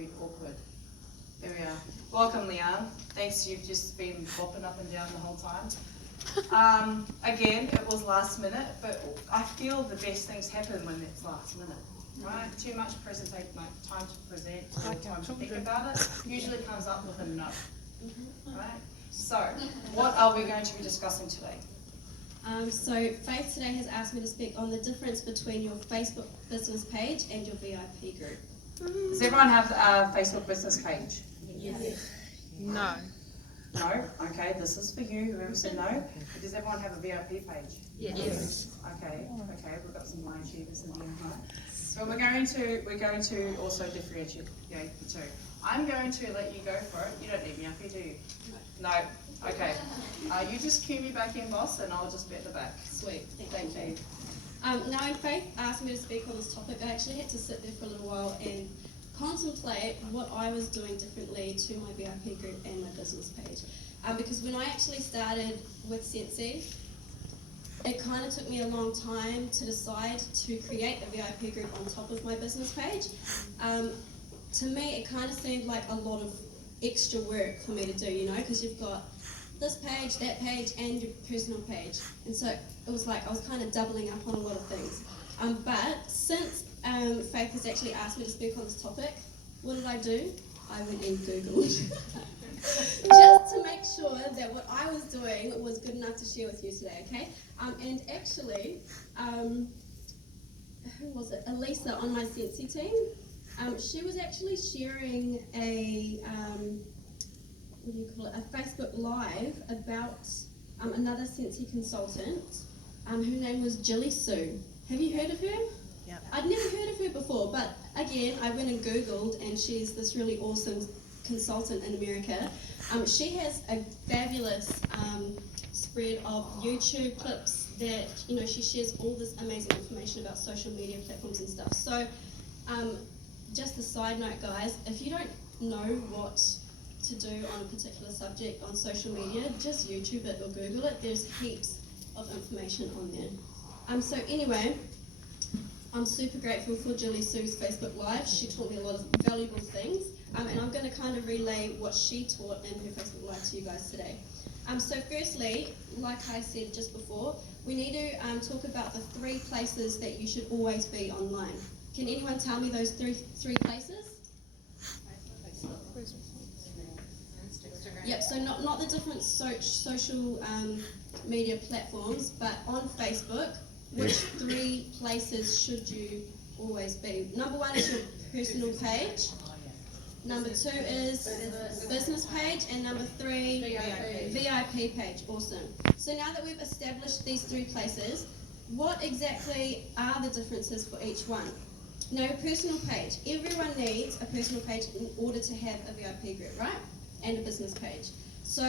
bit awkward. There we are. Welcome, Leanne. Thanks, you've just been bopping up and down the whole time. Again, it was last minute, but I feel the best things happen when it's last minute, right? Too much presentation, like time to present, no time to think about it, usually comes up with a no, right? So, what are we going to be discussing today? So Faith today has asked me to speak on the difference between your Facebook business page and your VIP group. Does everyone have a Facebook business page? Yes. No. No? Okay, this is for you, whoever said no. But does everyone have a VIP page? Yes. Okay, we've got some high achievers in here, right? But we're going to also differentiate the two. I'm going to let you go for it. You don't need me up here, do you? No. Okay. You just cue me back in, boss, and I'll just be at the back. Sweet. Thank you. Now when Faith asked me to speak on this topic, I actually had to sit there for a little while and contemplate what I was doing differently to my VIP group and my business page. Because when I actually started with Sensi, it kind of took me a long time to decide to create a VIP group on top of my business page. To me, it kind of seemed like a lot of extra work for me to do, you know, because you've got this page, that page, and your personal page. And so it was like I was kind of doubling up on a lot of things. But since Faith has actually asked me to speak on this topic, what did I do? I went and Googled. Just to make sure that what I was doing was good enough to share with you today, okay? And actually, who was it? Elisa on my Sensi team. She was actually sharing a a Facebook Live about another Sensi consultant. Her name was Jilly Sue. Have you heard of her? Yep. I'd never heard of her before, but again, I went and Googled, and she's this really awesome consultant in America. She has a fabulous spread of YouTube clips that, you know, she shares all this amazing information about social media platforms and stuff. So, just a side note, guys, if you don't know what to do on a particular subject on social media, just YouTube it or Google it. There's heaps of information on there. So anyway, I'm super grateful for Jilly Sue's Facebook Live. She taught me a lot of valuable things, and I'm going to kind of relay what she taught in her Facebook Live to you guys today. So firstly, like I said just before, we need to talk about the 3 places that you should always be online. Can anyone tell me those three places? Yep, so not the different social media platforms, but on Facebook, which 3 places should you always be? Number 1 is your personal page. Number 2 is business page, and number 3, VIP page. Awesome. So now that we've established these 3 places, what exactly are the differences for each one? Now, your personal page. Everyone needs a personal page in order to have a VIP group, right? And a business page. So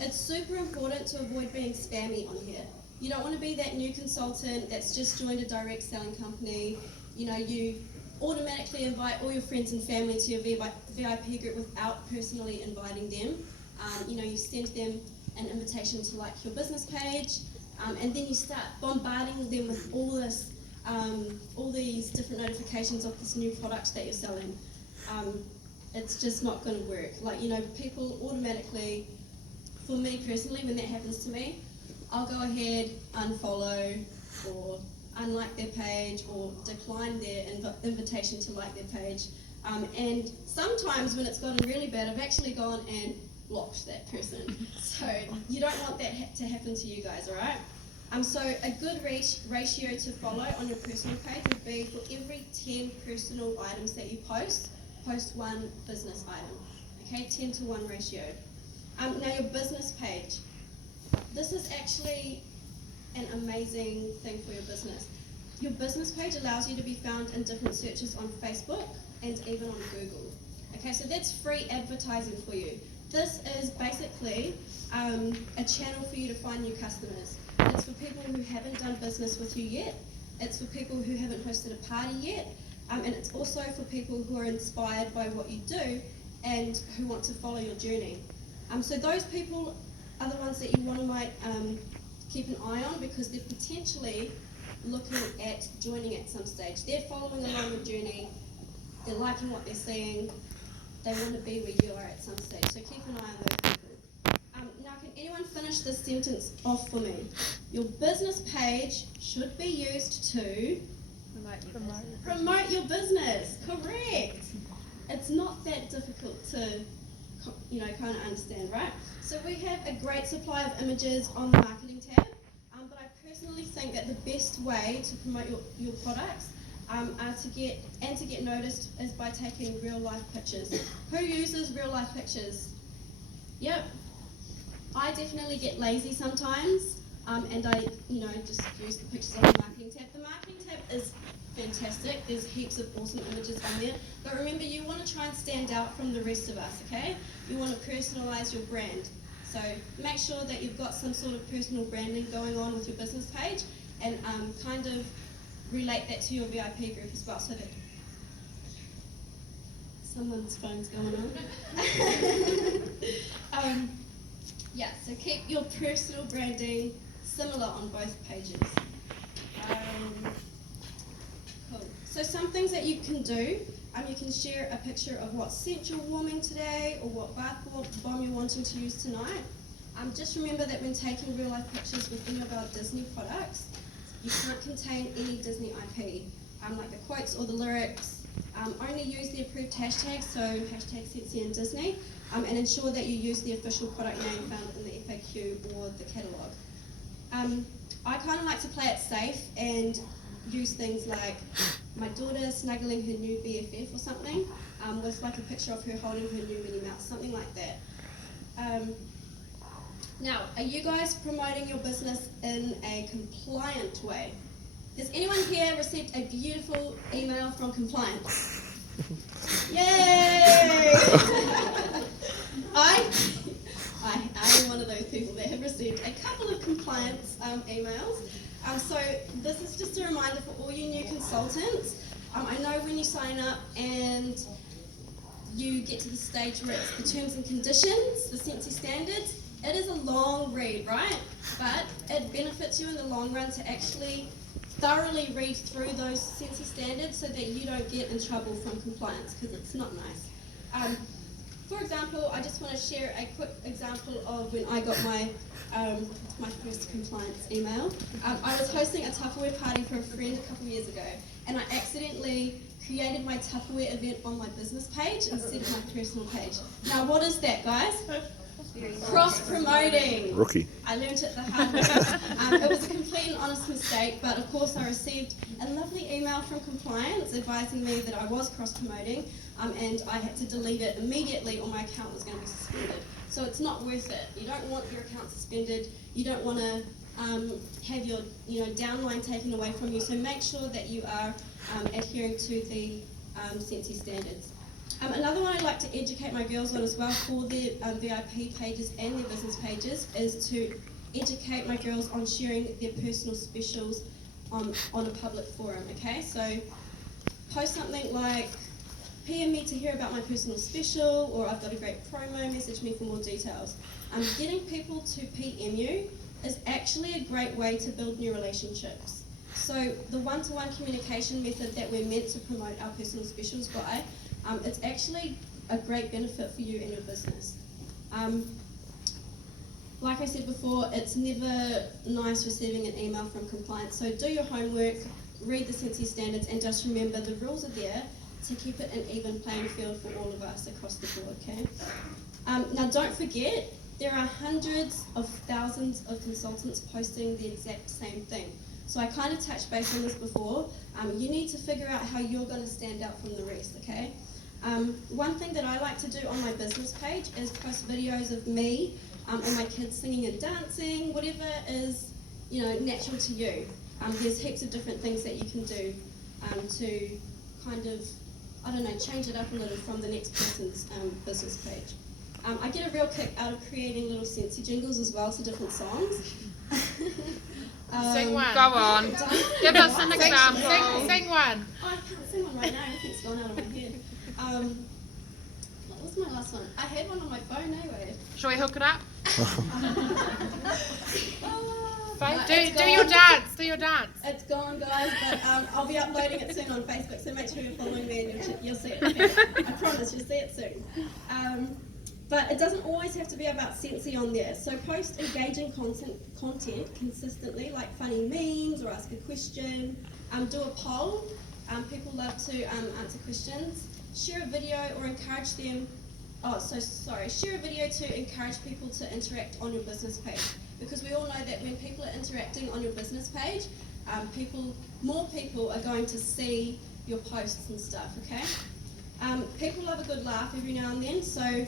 it's super important to avoid being spammy on here. You don't want to be that new consultant that's just joined a direct selling company. You know, you automatically invite all your friends and family to your VIP group without personally inviting them. You know, you send them an invitation to like your business page, and then you start bombarding them with all these different notifications of this new product that you're selling. It's just not going to work. Like, you know, people automatically, for me personally, when that happens to me, I'll go ahead, unfollow, or unlike their page, or decline their invitation to like their page. And sometimes when it's gotten really bad, I've actually gone and blocked that person. So you don't want that to happen to you guys, alright? So a good ratio to follow on your personal page would be for every 10 personal items that you post 1 business item. Okay, 10 to 1 ratio. Now your business page. This is actually an amazing thing for your business. Your business page allows you to be found in different searches on Facebook and even on Google. Okay, so that's free advertising for you. This is basically a channel for you to find new customers. It's for people who haven't done business with you yet. It's for people who haven't hosted a party yet. And it's also for people who are inspired by what you do and who want to follow your journey. So those people are the ones that you might keep an eye on, because they're potentially looking at joining at some stage. They're following along the journey they're liking what they're seeing, they want to be where you are at some stage. So keep an eye on those people. Now, can anyone finish this sentence off for me? Your business page should be used to promote your business. Correct. It's not that difficult to, kind of understand, right? So we have a great supply of images on the marketing tab, but I personally think that the best way to promote your products are to get noticed is by taking real life pictures. Who uses real life pictures? Yep. I definitely get lazy sometimes, and I, just use the pictures on the marketing tab. The marketing tab is fantastic. There's heaps of awesome images on there. But remember, you want to try and stand out from the rest of us, okay? You want to personalize your brand. So make sure that you've got some sort of personal branding going on with your business page, and kind of relate that to your VIP group as well, so that someone's phone's going on. Yeah, so keep your personal branding similar on both pages. Cool. So some things that you can do, you can share a picture of what scent you're warming today, or what bath bomb you're wanting to use tonight. Just remember that when taking real life pictures with any of our Disney products, you can't contain any Disney IP, like the quotes or the lyrics. Only use the approved hashtags, so hashtag Scentsy and Disney, and ensure that you use the official product name found in the FAQ or the catalogue. I kind of like to play it safe and use things like my daughter snuggling her new BFF or something, with like a picture of her holding her new Minnie Mouse, something like that. Now, are you guys promoting your business in a compliant way? Has anyone here received a beautiful email from compliance? Yay! I am one of those people that have received a couple of compliance emails. So this is just a reminder for all you new consultants. I know when you sign up and you get to the stage where it's the terms and conditions, the Scentsy standards, it is a long read, right? But it benefits you in the long run to actually thoroughly read through those Scentsy standards so that you don't get in trouble from compliance, because it's not nice. For example, I just want to share a quick example of when I got my first compliance email. I was hosting a Tupperware party for a friend a couple of years ago, and I accidentally created my Tupperware event on my business page instead of my personal page. Now, what is that, guys? Cross-promoting. Rookie. I learned it the hard way. It was a complete and honest mistake, but of course I received a lovely email from compliance advising me that I was cross-promoting, and I had to delete it immediately or my account was going to be suspended. So it's not worth it. You don't want your account suspended. You don't want to have your downline taken away from you. So make sure that you are adhering to the Scentsy standards. Another one I'd like to educate my girls on as well for their VIP pages and their business pages is to educate my girls on sharing their personal specials on a public forum, okay? So post something like, PM me to hear about my personal special, or I've got a great promo, message me for more details. Getting people to PM you is actually a great way to build new relationships. So the one-to-one communication method that we're meant to promote our personal specials by, it's actually a great benefit for you and your business. Like I said before, it's never nice receiving an email from compliance, so do your homework, read the Scentsy standards, and just remember the rules are there to keep it an even playing field for all of us across the board, okay? Now don't forget, there are hundreds of thousands of consultants posting the exact same thing. So I kind of touched base on this before. You need to figure out how you're going to stand out from the rest, okay? One thing that I like to do on my business page is post videos of me and my kids singing and dancing, whatever is natural to you. There's heaps of different things that you can do to kind of, change it up a little from the next person's business page. I get a real kick out of creating little Scentsy jingles as well to different songs. Sing one. Go on. Give us an example. Sing one. Oh, I can't sing one right now. Everything's gone out of my head. What was my last one? I had one on my phone anyway. Shall we hook it up? Do your dance. Do your dance. It's gone, guys, but I'll be uploading it soon on Facebook, so make sure you're following me and you'll see it. Okay? I promise you'll see it soon. But it doesn't always have to be about Scentsy on there. So post engaging content consistently, like funny memes or ask a question. Do a poll. People love to answer questions. Share a video or encourage them. Share a video to encourage people to interact on your business page. Because we all know that when people are interacting on your business page, more people are going to see your posts and stuff, okay? People love a good laugh every now and then, so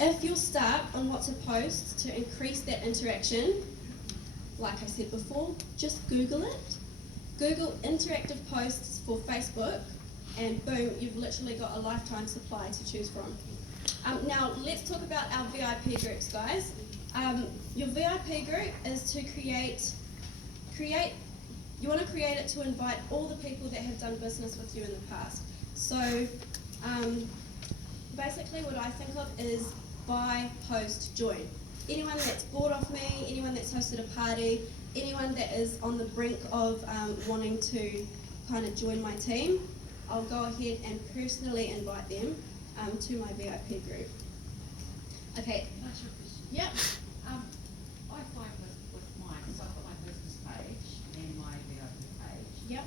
if you're stuck on what to post to increase that interaction, like I said before, just Google it. Google interactive posts for Facebook, and boom, you've literally got a lifetime supply to choose from. Now, let's talk about our VIP groups, guys. Your VIP group is to you want to create it to invite all the people that have done business with you in the past. So, basically what I think of is buy, host, join. Anyone that's bought off me, anyone that's hosted a party, anyone that is on the brink of wanting to kind of join my team, I'll go ahead and personally invite them to my VIP group. Okay. That's your question. Yep. I find with mine, so I've got my business page and my VIP page. Yep.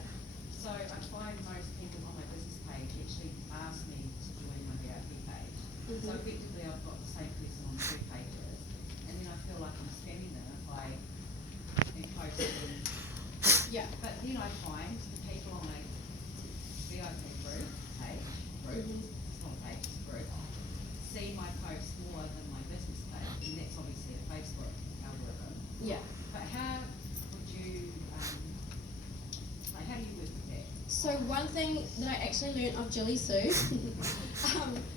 So I find most people on my business page actually ask me to join my VIP page. Mm-hmm. So effectively I've got the same person on two pages, and then I feel like I'm spamming them if I am posting. Yeah. But then I find the people on my VIP group page, Mm-hmm. it's not a page, it's a group, see my posts more than my business page, and that's obviously a Facebook algorithm. Yeah. But how would you, how do you work with that? So one thing that I actually learned of Jilly Sue,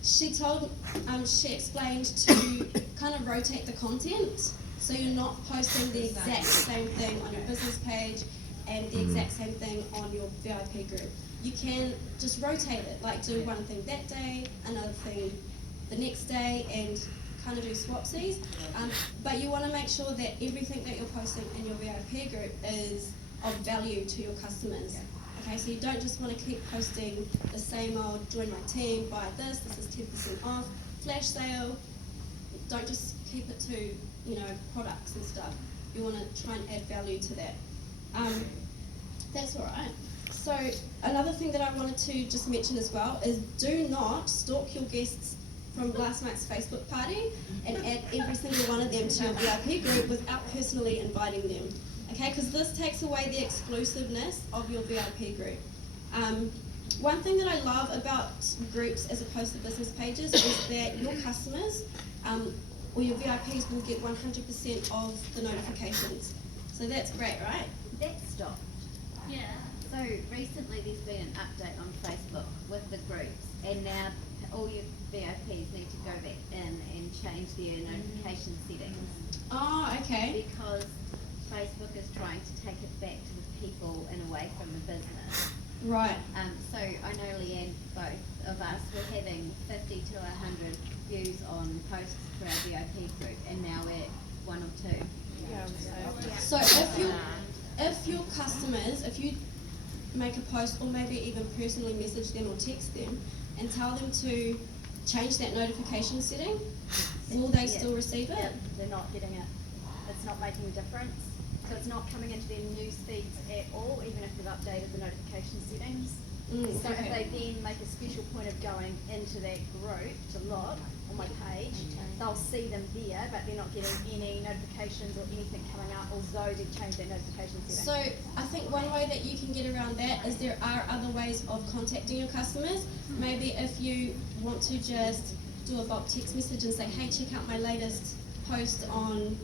she explained to kind of rotate the content, so you're not posting the exact same thing on your business page and the exact same thing on your VIP group. You can just rotate it, like do one thing that day, another thing the next day, and kind of do swapsies. But you want to make sure that everything that you're posting in your VIP group is of value to your customers. Okay, so you don't just want to keep posting the same old, join my team, buy this is 10% off, flash sale. Don't just keep it to, products and stuff. You want to try and add value to that. That's all right. So another thing that I wanted to just mention as well is do not stalk your guests from last night's Facebook party and add every single one of them to your VIP group without personally inviting them. Okay, because this takes away the exclusiveness of your VIP group. One thing that I love about groups as opposed to business pages is that your customers or your VIPs will get 100% of the notifications. So that's great, right? That stopped. Yeah. So recently there's been an update on Facebook with the groups, and now all your VIPs need to go back in and change their notification settings. Oh, okay. Because Facebook is trying to take it back to the people and away from the business. Right. So I know Leanne, both of us, were having 50 to 100 views on posts for our VIP group, and now we're at 1 or 2. So if your customers, if you make a post or maybe even personally message them or text them and tell them to change that notification setting, will they still receive it? They're not getting it. It's not making a difference. So it's not coming into their news feeds at all, even if they've updated the notification settings. So if they then make a special point of going into that group to look on my page, they'll see them there, but they're not getting any notifications or anything coming up, although they've changed their notification setting. So I think one way that you can get around that is there are other ways of contacting your customers. Maybe if you want to just do a bulk text message and say, hey, check out my latest post on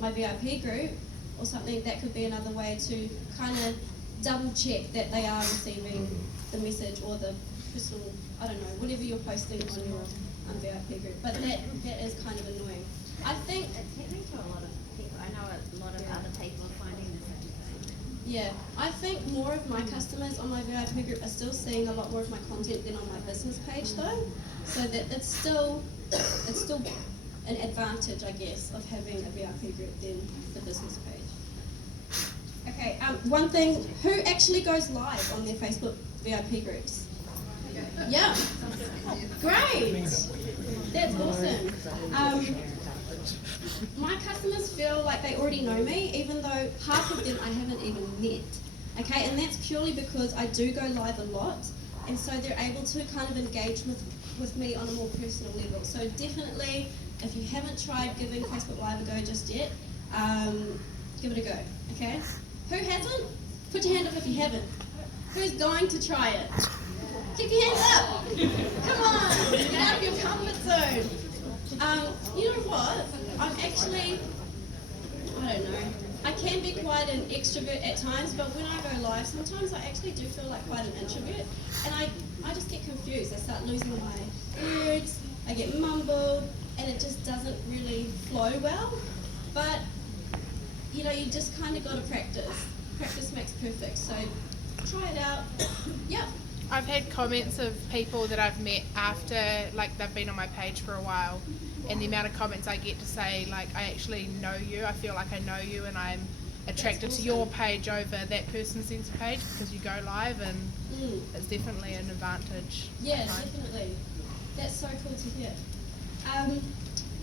my VIP group or something, that could be another way to kind of double check that they are receiving the message or the personal, I don't know, whatever you're posting on your VIP group. But that is kind of annoying. I think It's happening to a lot of people. I know a lot of other people are finding the same thing. Yeah, I think more of my customers on my VIP group are still seeing a lot more of my content than on my business page though. So that it's still an advantage, I guess, of having a VIP group than the business page. Okay, one thing, who actually goes live on their Facebook VIP groups? Yeah. Great. That's awesome. My customers feel like they already know me, even though half of them I haven't even met. Okay, and that's purely because I do go live a lot, and so they're able to kind of engage with me on a more personal level. So definitely, if you haven't tried giving Facebook Live a go just yet, give it a go, okay? Who hasn't? Put your hand up if you haven't. Who's going to try it? Keep your hands up. Come on, get out of your comfort zone. You know what? I'm actually, I don't know. I can be quite an extrovert at times, but when I go live, sometimes I actually do feel like quite an introvert, and I just get confused. I start losing my words, I get mumbled, and it just doesn't really flow well. But you know, you just kind of got to practice. Practice makes perfect. So try it out. Yep. I've had comments of people that I've met after, like, they've been on my page for a while, and the amount of comments I get to say, like, I actually know you, I feel like I know you, and I'm attracted to your page over that person's Scentsy page because you go live, and it's definitely an advantage. Yeah, definitely. That's so cool to hear.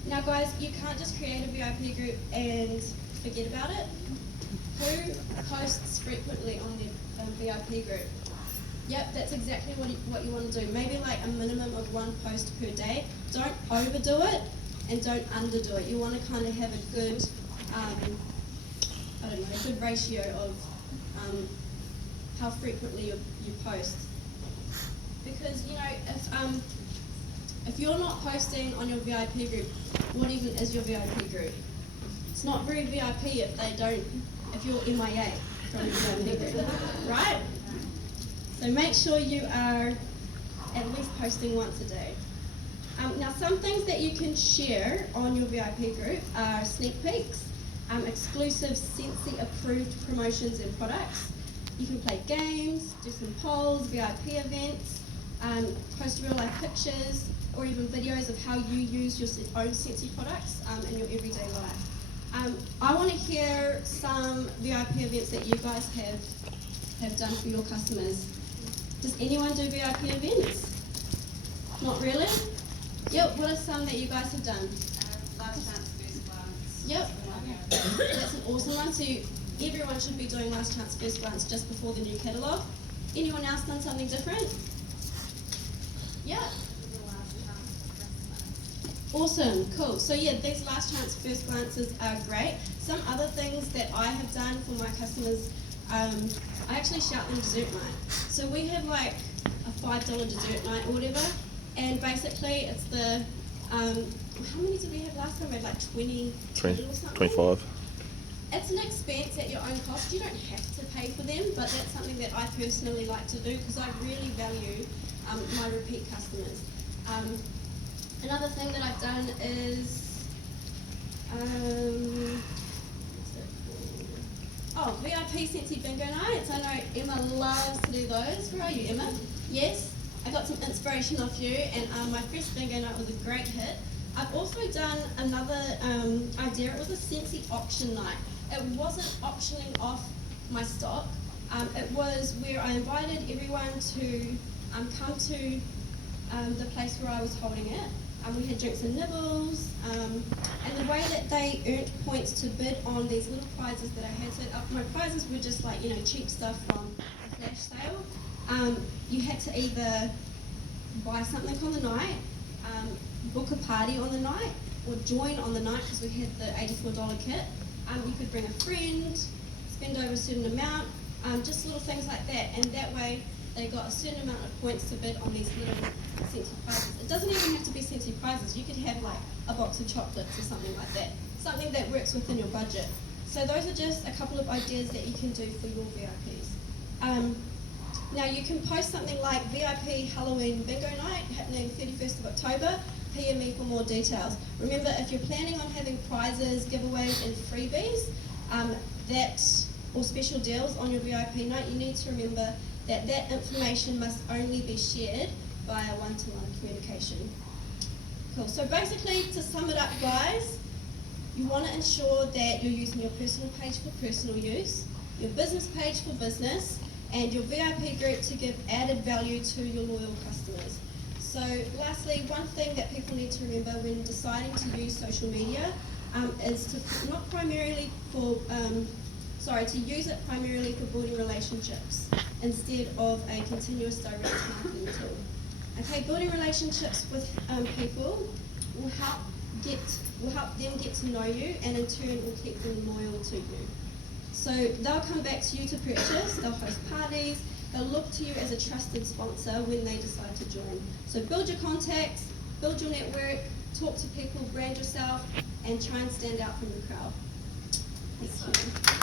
Now guys, you can't just create a VIP group and forget about it. Who posts frequently on their VIP group? Yep, that's exactly what you want to do. Maybe like a minimum of 1 post per day. Don't overdo it and don't underdo it. You want to kind of have a good, a good ratio of how frequently you post. Because you know, if you're not posting on your VIP group, what even is your VIP group? It's not very VIP if you're MIA from your VIP group, right? So make sure you are at least posting once a day. Now some things that you can share on your VIP group are sneak peeks, exclusive Scentsy approved promotions and products. You can play games, do some polls, VIP events, post real life pictures, or even videos of how you use your own Scentsy products in your everyday life. I want to hear some VIP events that you guys have done for your customers. Does anyone do VIP events? Not really? Yep, what are some that you guys have done? Last chance, first glance. Yep, that's an awesome one. So everyone should be doing last chance, first glance just before the new catalogue. Anyone else done something different? Yeah. Awesome, cool. So yeah, these last chance, first glances are great. Some other things that I have done for my customers, I actually shout them dessert night. So we have like a $5 dessert night or whatever, and basically it's the, how many did we have last time? We had like 20 or something? 25. It's an expense at your own cost. You don't have to pay for them, but that's something that I personally like to do because I really value my repeat customers. Another thing that I've done is, VIP Scentsy bingo nights. I know Emma loves to do those. Where are you, Emma? Yes, I got some inspiration off you, and my first bingo night was a great hit. I've also done another idea. It was a Scentsy auction night. It wasn't auctioning off my stock. It was where I invited everyone to come to the place where I was holding it. We had drinks and nibbles, and the way that they earned points to bid on these little prizes that I had set up. My prizes were just like, cheap stuff from a flash sale. You had to either buy something on the night, book a party on the night, or join on the night because we had the $84 kit. You could bring a friend, spend over a certain amount, just little things like that, and that way they got a certain amount of points to bid on these little Scentsy prizes. It doesn't even have to be Scentsy prizes. You could have like a box of chocolates or something like that. Something that works within your budget. So those are just a couple of ideas that you can do for your VIPs. Now you can post something like VIP Halloween Bingo Night happening 31st of October. PM me for more details. Remember, if you're planning on having prizes, giveaways and freebies, or special deals on your VIP night, you need to remember that information must only be shared via one-to-one communication. Cool, so basically to sum it up guys, you want to ensure that you're using your personal page for personal use. your business page for business, and your VIP group to give added value to your loyal customers. So lastly, one thing that people need to remember when deciding to use social media is to not primarily for, to use it primarily for building relationships instead of a continuous direct marketing tool. Okay, building relationships with people will help them get to know you, and in turn will keep them loyal to you. So they'll come back to you to purchase, they'll host parties, they'll look to you as a trusted sponsor when they decide to join. So build your contacts, build your network, talk to people, brand yourself, and try and stand out from the crowd. Thank you.